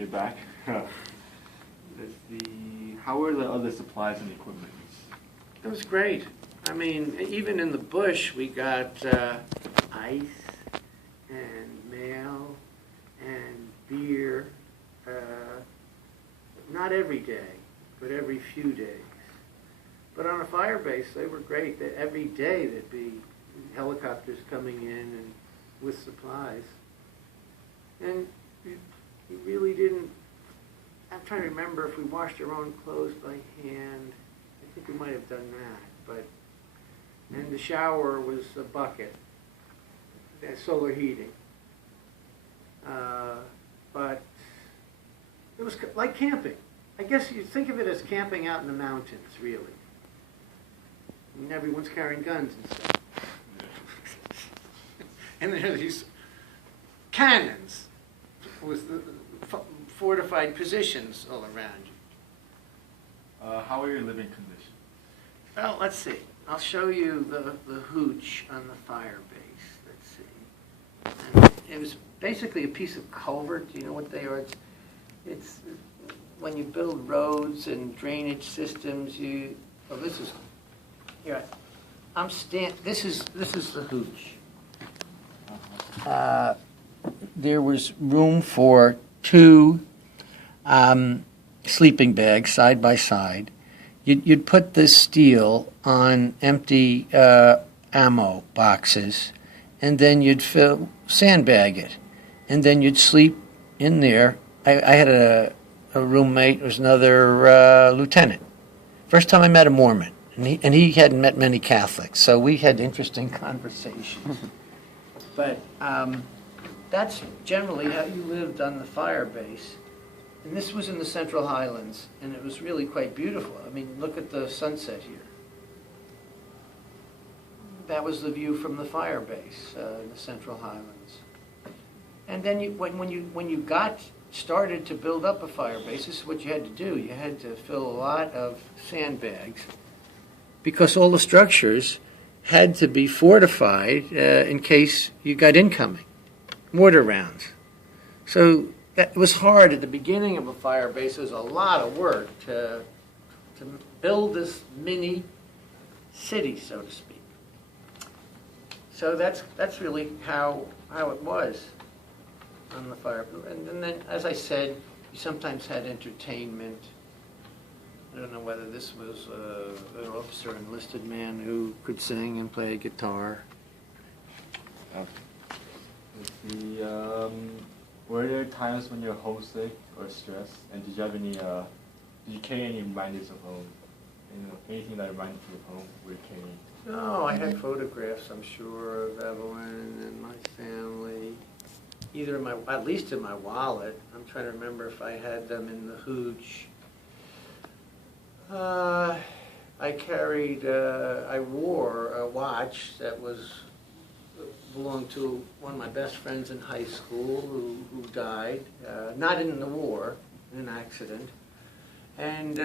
You're back. Let's see. How are the other supplies and equipment? It was great. I mean, even in the bush, we got ice and mail and beer. Not every day, but every few days. But on a fire base, they were great. Every day there'd be helicopters coming in and with supplies. And you really didn't. I'm trying to remember if we washed our own clothes by hand. I think we might have done that, and the shower was a bucket, solar heating. But it was like camping. I guess you think of it as camping out in the mountains, really. I mean, everyone's carrying guns and stuff. And there are these cannons with fortified positions all around you. How are your living conditions? Well, let's see. I'll show you the hooch on the fire base. Let's see. And it was basically a piece of culvert. Do you know what they are? It's when you build roads and drainage systems. This is here. This is the hooch. There was room for two sleeping bags side by side. You'd put this steel on empty ammo boxes, and then you'd sandbag it, and then you'd sleep in there. I had a roommate who was another lieutenant. First time I met a Mormon, and he hadn't met many Catholics, so we had interesting conversations. But that's generally how you lived on the fire base. And this was in the Central Highlands, and it was really quite beautiful. I mean, look at the sunset here. That was the view from the fire base in the Central Highlands. And then when you got started to build up a fire base, this is what you had to do. You had to fill a lot of sandbags because all the structures had to be fortified in case you got incoming mortar rounds. So it was hard at the beginning of a fire base. It was a lot of work to build this mini city, so to speak. So that's really how it was on the fire. And then, as I said, you sometimes had entertainment. I don't know whether this was an officer, enlisted man who could sing and play a guitar. Were there times when you're homesick or stressed? And did you have any? Did you carry any reminders of home? Anything that reminded you of home were you carrying? No, I had photographs, I'm sure, of Evelyn and my family. Either at least in my wallet. I'm trying to remember if I had them in the hooch. I wore a watch that belonged to one of my best friends in high school who died, not in the war, in an accident. And